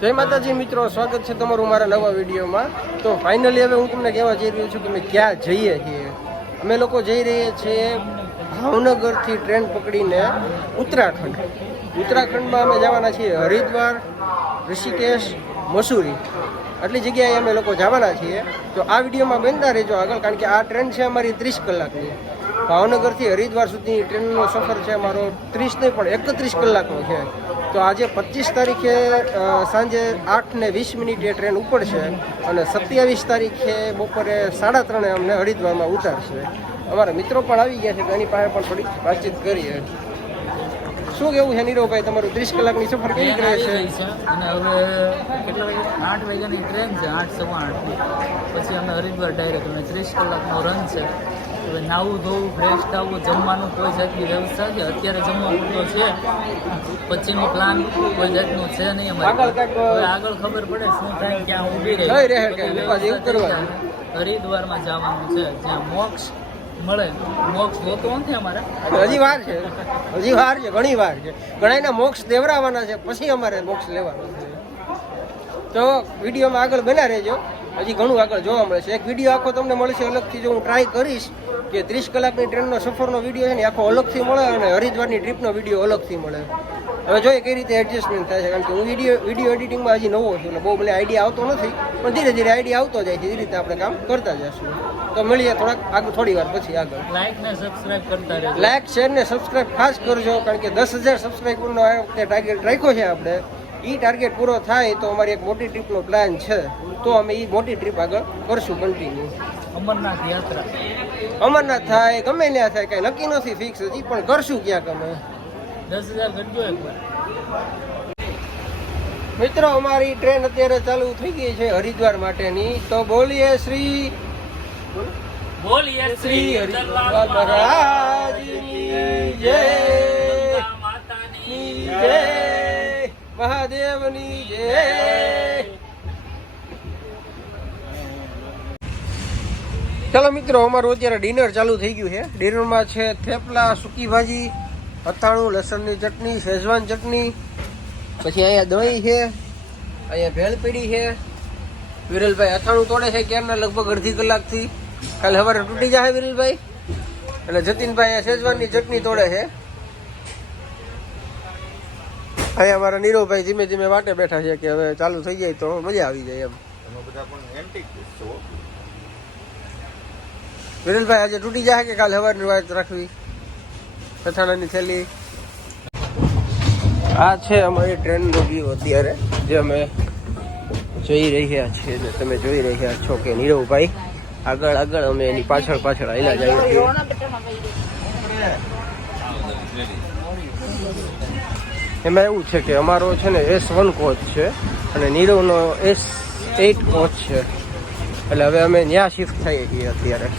જય માતાજી મિત્રો, સ્વાગત છે તમારું મારા નવા વિડીયોમાં. તો ફાઇનલી હવે હું તમને કહેવા જઈ રહ્યો છું કે અમે ક્યાં જઈએ છીએ. અમે લોકો જઈ રહ્યા છીએ ભાવનગરથી ટ્રેન પકડીને ઉત્તરાખંડમાં અમે જવાના છીએ હરિદ્વાર, ઋષિકેશ, મસૂરી. આટલી જગ્યાએ અમે લોકો જવાના છીએ. તો આ વિડીયોમાં બનતા રહેજો આગળ, કારણ કે આ ટ્રેન છે અમારી 30 કલાકની. ભાવનગરથી હરિદ્વાર સુધીની ટ્રેનનો સફર છે અમારો 30 નહીં પણ 31 કલાકનો છે. તો આજે 25 તારીખે સાંજે 8:20 એ ટ્રેન ઉપડશે અને 27 તારીખે બપોરે 3:30 અમને હરિદ્વારમાં ઉતારશે. અમારા મિત્રો પણ આવી ગયા છે, તો એની પાસે પણ થોડી વાતચીત કરીએ. શું કેવું છે નીરવભાઈ, તમારું 30 કલાકની સફર કેવી રહે છે? અને હવે કેટલા વાગે? 8 વાગ્યાની ટ્રેન છે, 8:15 પછી અમે હરિદ્વાર ડાયરેક્ટ અને 30 કલાકનો રન છે. હવે નાવું ધોવું, ફ્રેશ થવું, જમવાનું કોઈ જાતની વ્યવસ્થા છે અત્યારે જમવા પૂરતો છે, પછીનો પ્લાન કોઈ જાતનું છે નહીં અમારે. હવે આગળ ખબર પડે શું થાય, ક્યાં ઊભી રહી. હરિદ્વારમાં જવાનું છે જ્યાં મોક્ષ મળે. મોક્ષ જોતો નથી અમારે, હજી વાર છે, ઘણી વાર છે. ઘણાના મોક્ષ દેવરાવાના છે, પછી અમારે મોક્ષ લેવાનો છે. તો વિડીયોમાં આગળ બના રહેજો, હજી ઘણું આગળ જોવા મળે છે. એક વિડીયો આખો તમને મળશે અલગથી, જો હું ટ્રાય કરીશ કે 30 કલાકની ટ્રેનનો સફરનો વિડીયો છે ને આખો અલગથી મળે અને હરિદ્વારની ટ્રીપનો વિડીયો અલગથી મળે. હવે જોઈએ કઈ રીતે એડજસ્ટમેન્ટ થાય છે, કારણ કે હું વિડીયો એડિટિંગમાં હજી નવો છું એટલે બહુ મને આઈડિયા આવતો નથી, પણ ધીરે ધીરે આઈડિયા આવતો જાય છે. એ રીતે આપણે કામ કરતા જઈશું. તો મળીએ થોડી વાર પછી આગળ. લાઈક ને સબસ્ક્રાઇબ કરતા રહેજો. લાઈક, શેર ને સબસ્ક્રાઇબ ખાસ કરજો, કારણ કે 10,000 સબસ્ક્રાઇબરનો આ વખતે ટાર્ગેટ રાખ્યો છે આપણે. એ ટાર્ગેટ પૂરો થાય તો અમારી એક મોટી ટ્રીપનો પ્લાન છે, તો અમે એ મોટી ટ્રીપ આગળ કરશું કન્ટિન્યુ. અમરનાથ યાત્રા, અમરનાથ થાય ગમે ત્યાં થાય, કઈ નક્કી નથી ફિક્સ હજી, પણ કરશું ક્યાંક અમે. 10,000 કરજો એકવાર. મિત્રો અમારી ટ્રેન અત્યારે ચાલુ થઈ ગઈ છે હરિદ્વાર માટેની. તો બોલીએ શ્રી હરિદ્વાર મહારાજની જય, માતાની જય, મહાદેવની જય. ચાલો મિત્રો, અમારું અત્યારે ડિનર ચાલુ થઈ ગયું છે. ડિનરમાં છે થેપલા, સૂકી ભાજી, અથાણું, લસણની ચટણી, શેઝવાન ચટણી, પછી અહીંયા દહીં છે, અહીંયા ભેળ પીડી છે. વિરલભાઈ અથાણું તોડે છે ક્યારના, લગભગ અડધી કલાકથી. કાલે સવારે તૂટી જાય વિરલભાઈ. અને જતીનભાઈ અહીંયા શેઝવાનની ચટણી તોડે છે. અહીંયા અમારા નીરવભાઈ ધીમે ધીમે વાટે બેઠા છે કે હવે ચાલુ થઈ જાય તો મજા આવી જાય એમ. વિરલભાઈ આજે તૂટી જાય કે કાલે સવારની વાત રાખવી? અથાણાની થેલી. આ છે અમારી ટ્રેનનો વ્યૂ અત્યારે, જે અમે જોઈ રહ્યા છીએ ને તમે જોઈ રહ્યા છો કે નીરવભાઈ આગળ અમે એની પાછળ હાલ્યા જઈએ છીએ. એમાં એવું છે કે અમારો છે ને S1 કોચ છે અને નીરવનો S8 કોચ છે, એટલે હવે અમે ત્યાં શિફ્ટ થઈએ છીએ અત્યારે.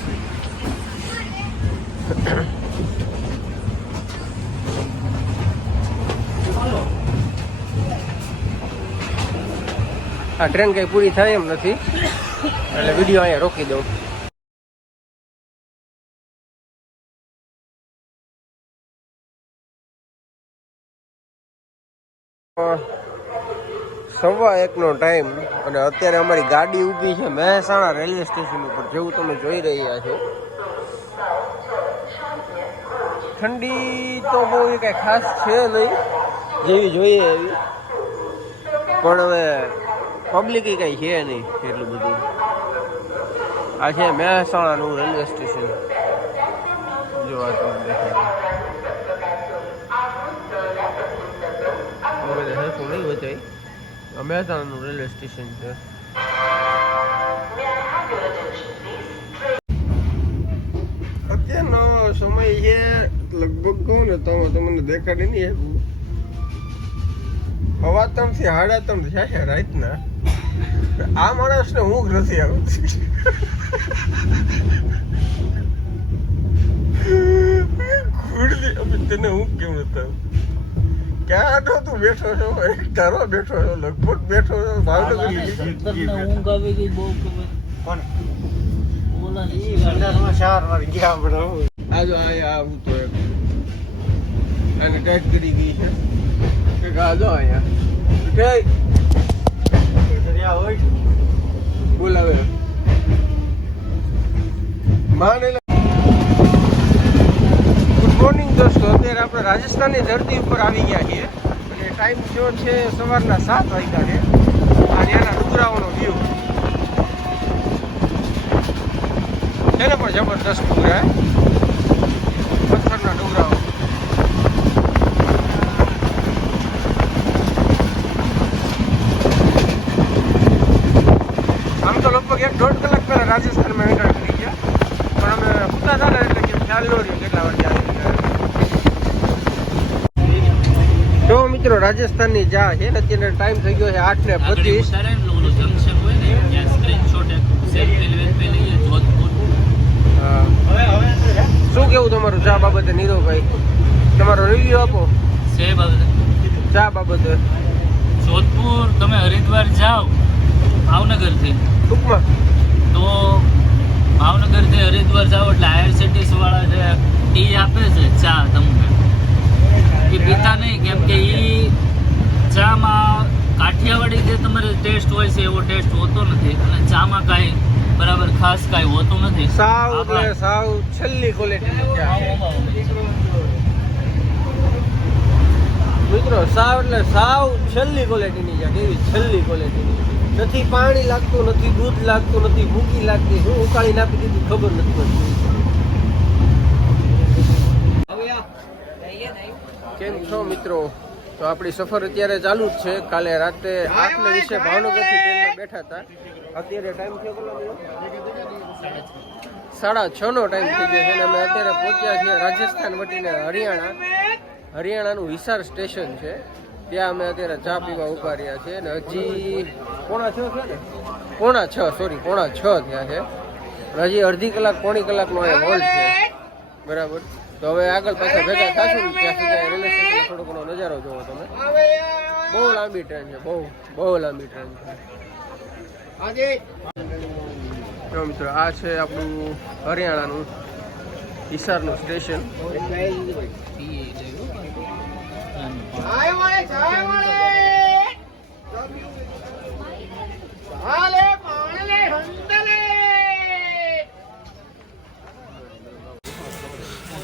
આ ટ્રેન કઈ પૂરી થાય એમ નથી, એટલે વિડીયો અહીંયા રોકી દઉં. સવા 1નો ટાઈમ અને અત્યારે અમારી ગાડી ઊભી છે મહેસાણા રેલવે સ્ટેશન ઉપર, જેવું તમે જોઈ રહ્યા છો. ઠંડી તો બહુ કઈ ખાસ છે નહીં, જેવી જોઈએ એવી, પણ હવે પબ્લિક કઈ છે નહીં એટલું બધું. આ છે મહેસાણાનું રેલવે સ્ટેશન, જો આ તમે દેખાય નહીં બચાય. મહેસાણાનું રેલવે સ્ટેશન છે. અત્યારનો સમય છે લગભગ કહું ને તો તમને દેખાડી નહીં એવું 3:15 થી 3:30 થયા છે રાતના. આ માણસને ઊંઘ નથી આવતી. તને ઊંઘ કેમ નથી આવતી? ક્યાં તો તું બેઠો છો? તારો બેઠો છો, લગભગ બેઠો છો. ભાવનગર ઊંઘ આવી ગઈ બહુ. આ જો આવું તો અને ટાઈટ કરી ગઈ છે. આ જો અહીંયા ગુડ મોર્નિંગ દોસ્તો, અત્યારે આપણે રાજસ્થાનની ધરતી ઉપર આવી ગયા છીએ અને ટાઈમ થયો છે સવારના 7 વાગ્યા છે. આ ત્યાંના ડુંગરાઓનો વ્યૂ છે ને, પણ જબરદસ્ત ડુંગરા, પથ્થરના ડુંગરાઓ. આમ તો લગભગ 1-1.5 કલાક પહેલા રાજસ્થાનમાં એન્ટર કરી ગયા, પણ અમે પૂછતા હતા ને એટલે કે ખ્યાલ ન રહ્યો કેટલા વાગે આવી ગયા. તો મિત્રો રાજસ્થાનની ચા છે ને, અત્યારે ટાઈમ થઈ ગયો છે 8:25. શું કેવું તમારું ચા બાબતે નીરવભાઈ? તમારો રિવ્યુ આપો ચા બાબતે. જોધપુર તમે હરિદ્વાર જાઓ ભાવનગરથી, ટૂંકમાં તો ભાવનગરથી હરિદ્વાર જાઓ એટલે IRCTC વાળા જે ટી આપે છે ચા તમને, એ પીતા નહીં, કેમ કે એ ચામાં કાઠિયાવાડી જે તમારે ટેસ્ટ હોય છે એવો ટેસ્ટ હોતો નથી, અને ચામાં કાંઈ બરાબર ખાસ કાંઈ હોતું નથી. સાવ એટલે સાવ છેલ્લી ક્વોલિટીની ચા મિત્રો, સાવ એટલે સાવ છેલ્લી ક્વોલિટીની ચા. કેવી છેલ્લી ક્વોલિટીની? નથી પાણી લાગતું, નથી દૂધ લાગતું, નથી ભૂકી લાગતી, શું ઉકાળી નાખી દીધું ખબર નથી પડતી. કેમ છો મિત્રો? તો આપણી સફર અત્યારે ચાલુ જ છે. કાલે રાતે 8:20 ભાવનગરથી ટ્રેનમાં બેઠા હતા. અત્યારે ટાઈમ થયો કેટલો? 6:30 નો ટાઈમ થઈ ગયો છે અને અમે અત્યારે પહોંચ્યા છીએ રાજસ્થાન વટીને હરિયાણાનું હિસાર સ્ટેશન છે, ત્યાં અમે અત્યારે ચા પીવા ઉભા રહ્યા છીએ. અને હજી 5:45 થયા છે. હજી અડધી કલાક પોણી કલાકનો અહીંયા હોલ્ડ છે, બરાબર. તો હવે આગળ પાછા ભેગા થશું ને ત્યાં સુધી રેલવે સ્ટેશન થોડો ઘણો નજારો જોવો તમે. બહુ લાંબી ટ્રેન છે, બહુ લાંબી ટ્રેન છે. જો મિત્રો, આ છે આપણું હરિયાણાનું હિસારનું સ્ટેશન.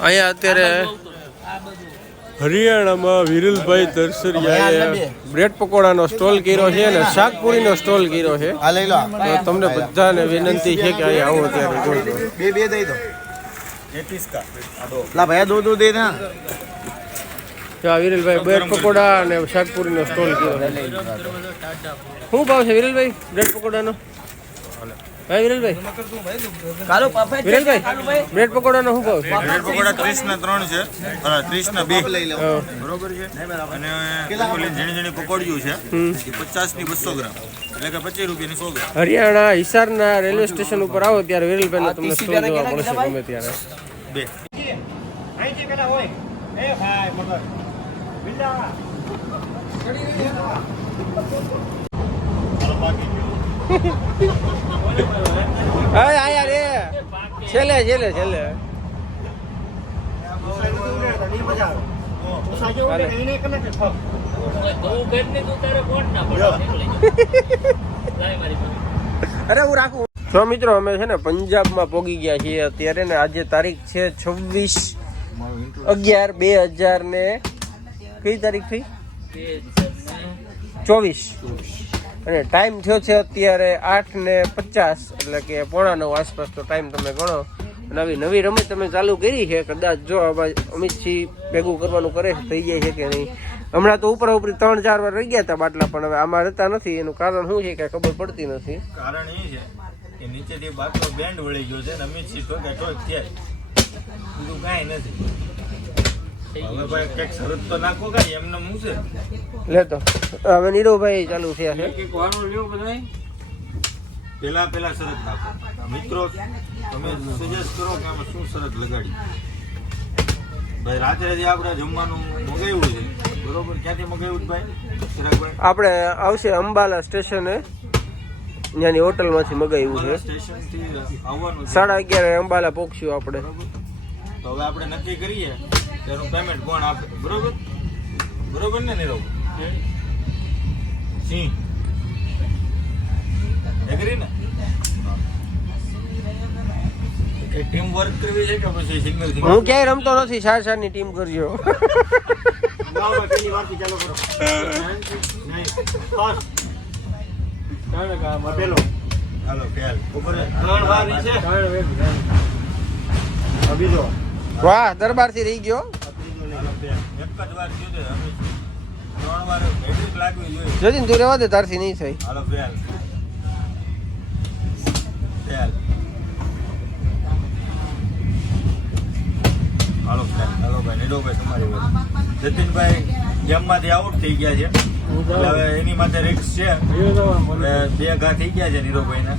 અહીંયા અત્યારે હરિયાણામાં વિરલભાઈ તરસરિયાએ બ્રેડ પકોડાનો સ્ટોલ કર્યો છે અને શાકપુરીનો સ્ટોલ કર્યો છે. તો તમને બધાને વિનંતી છે કે અહીંયા આવો ત્યારે જોજો. બે દઈ દો 33 का ला भैया दो दे ना. તો આ વિરલભાઈ બ્રેડ પકોડા અને શાકપુરીનો સ્ટોલ કર્યો છે. શું ભાવ છે વિરલભાઈ બ્રેડ પકોડાનો? ભાઈ વિરલભાઈ, બ્રેડ પકોડાનો શું ભાવ છે? બ્રેડ પકોડા 30 ના 3 છે, 30 ના 2 લઈ લો, બરોબર છે. અને ઝીણી પકોડીઓ છે, એ 50 ની 200 ગ્રામ, એટલે કે 25 રૂપિયાની 100 ગ્રામ. હરિયાણા હિસારના રેલવે સ્ટેશન ઉપર આવો ત્યારે વિરલભાઈ તમને સ્ટોલ જોવા મળશે ગમે ત્યારે. બે છેલ્લે અરે હું રાખું. તો મિત્રો, અમે છે ને પંજાબમાં પોગી ગયા છીએ અત્યારે ને. આજે તારીખ છે 26/11/2000 ને કઈ તારીખ થઈ? 24. અને ટાઈમ થયો છે અત્યારે 8:50, એટલે કે 8:45 આસપાસ. તો ટાઈમ તમે ગણો. નવી રમત તમે ચાલુ કરી છે, કદાચ જો અમિતસિંહ ભેગું કરવાનું કરે છે થઈ જાય છે કે નહીં. હમણાં તો ઉપરી 3-4 વાર રહી ગયા હતા બાટલા, પણ હવે આમાં રહેતા નથી. એનું કારણ શું છે કે ખબર પડતી નથી. કારણ એ છે કે નીચેથી બાટલો બેન્ડ વળી ગયો છે ને અમિતસિંહ ઠોકે ઠોક થયા, બીજું કાંઈ નથી. હવે ભાઈ કંઈક શરત તો નાખો, કાંઈ એમને હું છે લેતો. હવે નીરવભાઈ ચાલુ થયા છે. પેલા શરત નાખો. મિત્રો, તમે સજેસ્ટ કરો કે આમાં શું શરત લગાડી. ભાઈ રાત્રે જે આપણે જમવાનું મગાવ્યું છે, બરોબર, ક્યાંથી મગાવ્યું ભાઈ ચિરાગભાઈ? આપણે આવશે અંબાલા સ્ટેશને, ત્યાંની હોટલમાંથી મગાવ્યું છે. સ્ટેશનથી આવવાનું 11:30 અંબાલા પહોંચ્યું આપણે. તો હવે આપણે નક્કી કરીએ તેનું પેમેન્ટ કોણ આપે, બરોબર ને નીરવ સિંહ? એગ્રી ને? ટીમ વર્ક કરવી છે કે પછી સિંગલ સિંગલ? હું ક્યાંય રમતો નથી, 4-4 ટીમ કરજો. હાલો ફેલ ઉપર વાહ, દરબારથી રહી ગયો. એક જ વાર થયું છે અમે 3 વાર હેટ્રિક લાગવી જોઈએ. જતીન તું રહેવા દે, તારથી નહીં થાય. હાલો ફેલ ફેલ હાલો ફેલ. હાલો ભાઈ નીડોભાઈ તમારી વાત. જતીનભાઈ ગેમમાંથી આઉટ થઈ ગયા છે એટલે હવે એની માથે રિસ્ક છે. હવે 2 ઘા થઈ ગયા છે નીરોભાઈના.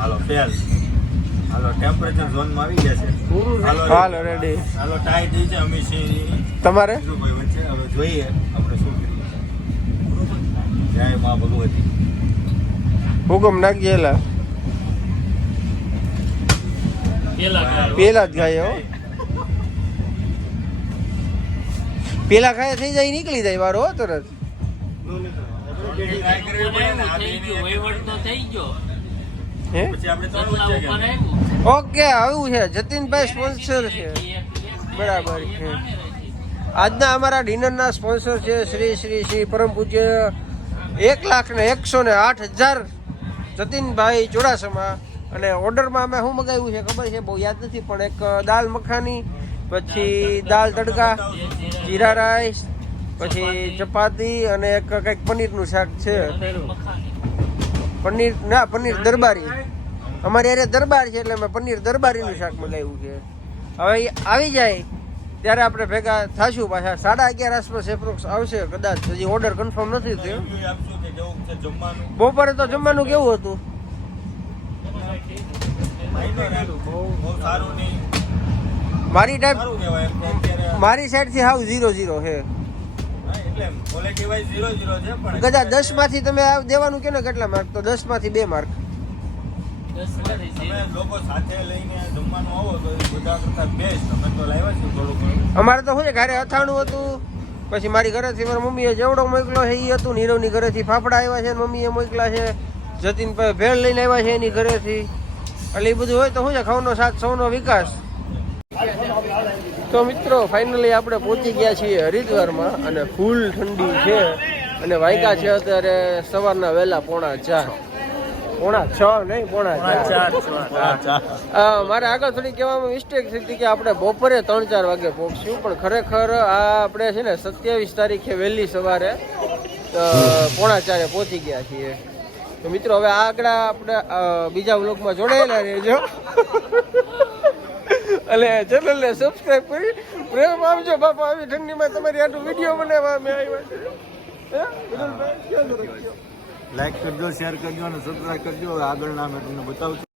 હાલો ફેલ. હાલો ટેમ્પરેચર ઝોનમાં આવી ગયા છે. હાલો રેડી. હાલો ટાઈ થઈ છે અમીસિંહ તમારે નીરોભાઈ વચ્ચે. હવે જોઈએ આપણે શું કરીએ. જય મા ભગવતી. હુકમ નાખીએલા પેલા જ ગાય હો. પેલા ખાય થઈ જાય, નીકળી જાય વારો હો તરત. ટ્રાય કરવી પડે ને. આ બેની વહીવટ તો થઈ ગયો. હે પછી આપણે 3 વચ્ચે ગયા. ઓકે, આવું છે. જતીનભાઈ સ્પોન્સર છે. બરાબર છે. આજના અમારા ડિનરના સ્પોન્સર છે શ્રી શ્રી શ્રી પરમ પૂજ્ય 1,01,08,000 જતીનભાઈ ચુડાસમા. અને ઓર્ડરમાં અમે શું મગાવ્યું છે ખબર છે? બહુ યાદ નથી, પણ એક દાલ મખાની, પછી દાલ તડકા, જીરા રાઈસ, પછી ચપાતી અને એક કંઈક પનીરનું શાક છે. પનીર દરબારી. અમારી યારે દરબાર છે એટલે અમે પનીર દરબારીનું શાક મગાવ્યું છે. હવે એ આવી જાય ત્યારે આપણે ભેગા થાશું પાછા. 11:30 આસપાસ એપ્રોક્સ આવશે કદાચ. હજી ઓર્ડર કન્ફર્મ નથી થયો. Review આપશું કે કેવું છે જમવાનું. બપોરે તો જમવાનું કેવું હતું? બહુ સારું નહીં. મારી ટાઈપ સારું કહેવાય એમ કે અત્યારે. મારી સાઈડથી હાવ 0-0 છે. હા, એટલે ક્વોલિટી વાઇઝ 0-0 છે પણ કદાચ 10માંથી તમે દેવાનું કે ને કેટલા માર્ક? તો 10માંથી 2 માર્ક. તમે લોકો સાથે લઈને જમવાનું આવો તો એ બધા કરતા બેસ્ટ. અમે તો લાવ્યા છીએ થોડું ઘણું. અમારે તો શું છે, ઘરે અથાણું હતું, પછી મારી ઘરેથી મારી મમ્મીએ જેવડો મોકલ્યો છે એ હતું. નીરવની ઘરેથી ફાફડા આવ્યા છે, મમ્મીએ મોકલા છે. જતીનભાઈ ભેળ લઈને આવ્યા છે એની ઘરેથી. એટલે એ બધું હોય તો શું છે, ખવનો સાથ સૌનો વિકાસ. તો મિત્રો ફાઇનલી આપણે પહોંચી ગયા છીએ હરિદ્વારમાં અને ફૂલ ઠંડી છે. અને વાગ્યા છે અત્યારે સવારના વહેલા 4:45. 4:45 નહીં, 4:45. મારે આગળ થોડી કહેવામાં મિસ્ટેક થઈ હતી કે આપણે બપોરે 3-4 વાગે પહોંચશું, પણ ખરેખર આ આપણે છે ને 27 તારીખે વહેલી સવારે 3:45 પહોંચી ગયા છીએ. તો મિત્રો હવે આગળ આપણે બીજા વ્લોગમાં જોડાયેલા રહેજો અને ચેનલને સબસ્ક્રાઈબ કરી પ્રેમ આપજો. બાપા આવી ઠંડીમાં તમારી આટલું વિડીયો બનાવવા અમે આવ્યા છે. લાઈક કરજો, શેર કરજો અને સબસ્ક્રાઇબ કરજો. હવે આગળના અમે તમને બતાવશું.